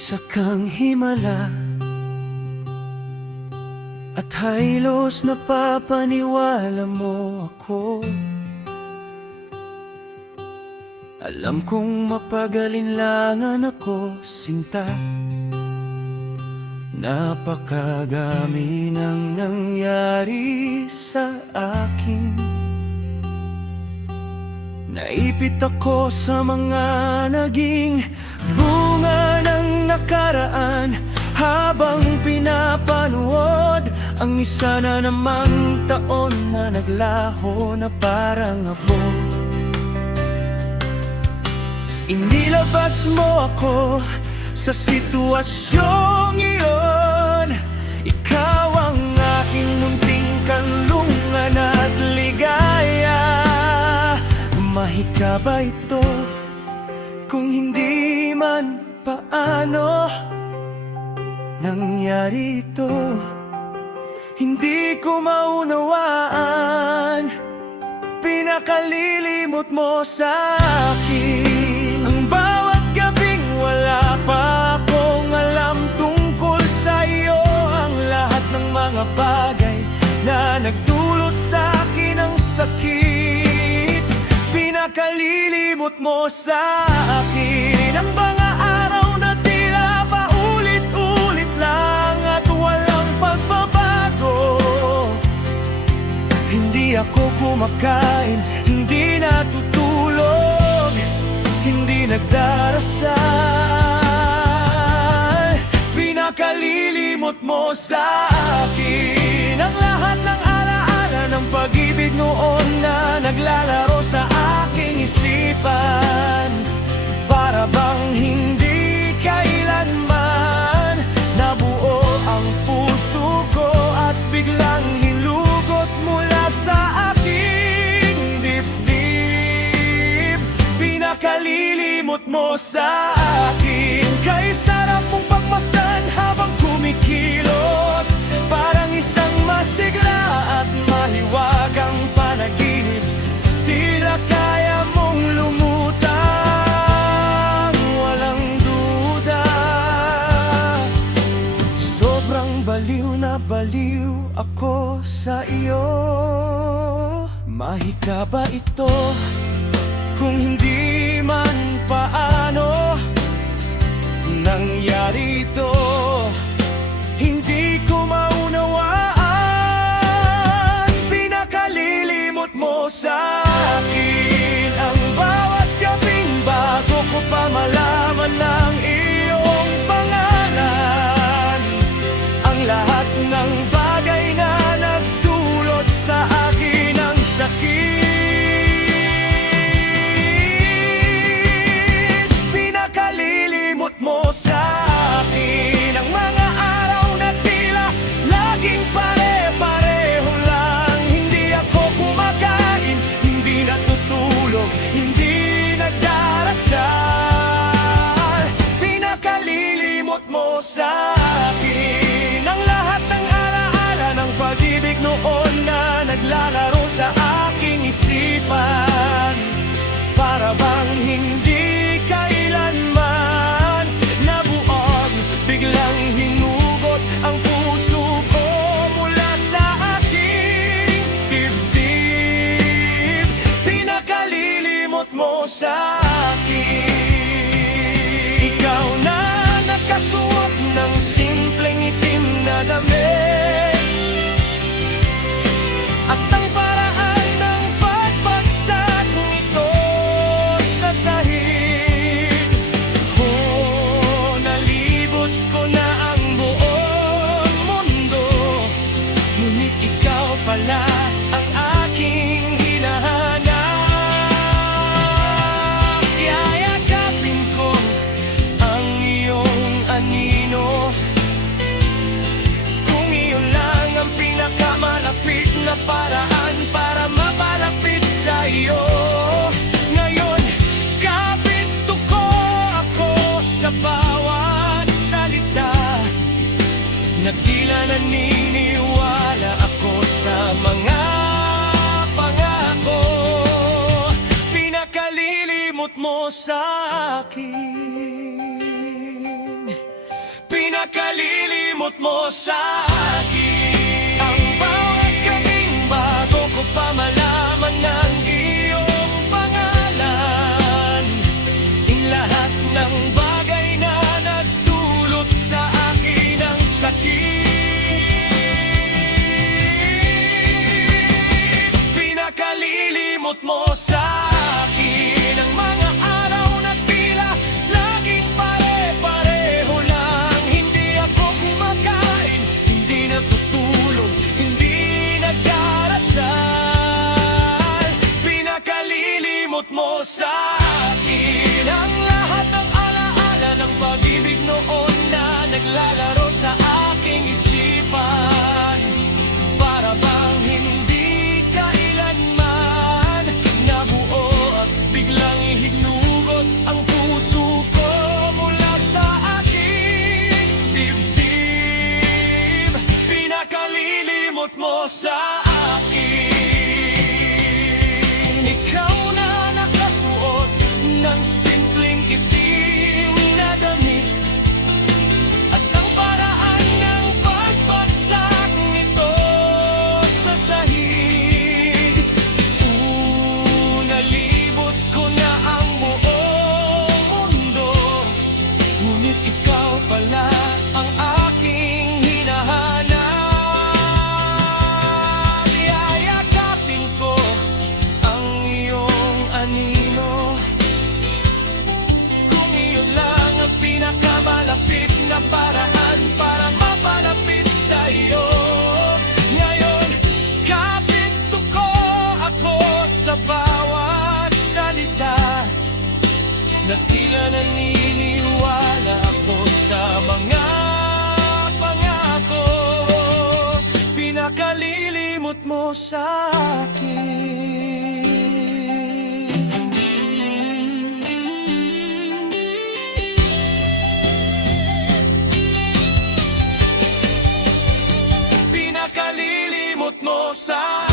Isa kang himala at haylos napapaniwala mo ako. Alam kong mapag-alinlangan ako, sinta. Napakadami nang nangyari sa akin. Naipit ako sa mga naging bunga ng nakaraan, habang pinapanood ang isa na namang taon na naglaho na parang abog. Inilabas mo ako sa sitwasyong iyon. Ikaw ang aking munting kanlungan at ligaya. Mahika ba ito? Kung hindi man, paano nangyari ito? Hindi ko maunawaan. Pinakalilimot mo sa akin ang bawat gabing wala pa akong alam tungkol sa iyo. Ang lahat ng mga bagay na nagdulot sa akin ng sakit. Pinakalilimot mo sa akin ang mga araw na tila paulit-ulit lang at walang pagbabago. Hindi ako kumakain, hindi natutulog, hindi nagdarasal. Pinakalilimot mo sa akin ang lahat ng alaala ng pag-ibig noon na naglalaro sa aking isipan. Para bang hindi kailanman nabuo ang puso ko at biglang hilugot mula sa aking dibdib. Pinakalilimot mo sa akin, kay sarap mong pagmasdan habang kumikilos. Parang isang masigla at mahiwagang panaginip. Tila kaya mong lumutang, walang duda. Sobrang baliw na baliw ako sa iyo. Mahika ba ito? Kung hindi man, paano nangyari ito? Hindi ko maunawaan. Pinakalilimot mo sa akin ang bawat gabing bago ko pa malaman ng iyong pangalan. Ang lahat ng bagay na nagdulot sa akin ng sakit. Pinakalilimot mo sa akin ang mga araw na tila laging pare-pareho lang. Hindi ako kumakain, hindi natutulog, hindi nagdarasal. Pinakalilimot mo sa akin ang lahat ng alaala ng pag-ibig noon na naglalaro sa aking isipan. Para bang hindi kailanman nabuog, biglang hinugot ang puso ko mula sa aking dibdib. Pinakalilimot mo sa akin. Ikaw na nakasuot ng simpleng itim na damit, at ang paraan ng pagbagsak nito sa sahig. Oh, nalibot ko na ang buong mundo, ngunit ikaw pala ang aking hinahanap. Yayakapin ko ang iyong anino, kung iyon lang ang pinakamalapit na paraan para mapalapit sa iyo. Ngayon, kapit ko ako sa bawat salita, na tila naniniwala ako sa mga pangako. Pinakalilimot mo sa akin. Pinakalilimot mo sa akin ang bawat gabing bago ko pa malaman ang iyong pangalan. Ang lahat ng bagay na nagdulot sa akin ng sakit. Pinakalilimot mo sa akin ang mga araw na tila laging pare-pareho lang. Hindi ako kumakain, hindi natutulog, hindi nagdarasal. Pinakalilimot mo sa akin ang lahat ng alaala ng pag-ibig noon na naglalaro sa aking isipan. Para bang hindi kailanman nabuo at biglang ihignugot ang puso ko mula sa aking dibdib. Pinakalilimot mo sa akin. Ikaw na nakasuot ng simpleng itim na damit at ang paraan ng pagbagsak nito sa sahig. Nalibot ko na ang buong mundo, ngunit ikaw pala ang aking hinahanap. Yayakapin ko ang iyong anino kung iyon lang ang pinakamalapit na paraan para mapalapit sa iyo. Ngayon, kapit ko ako sa bawat salita na tila naniniwala ako sa mga pangako. Pinakalilimot mo sa akin. Pinakalilimot mo sa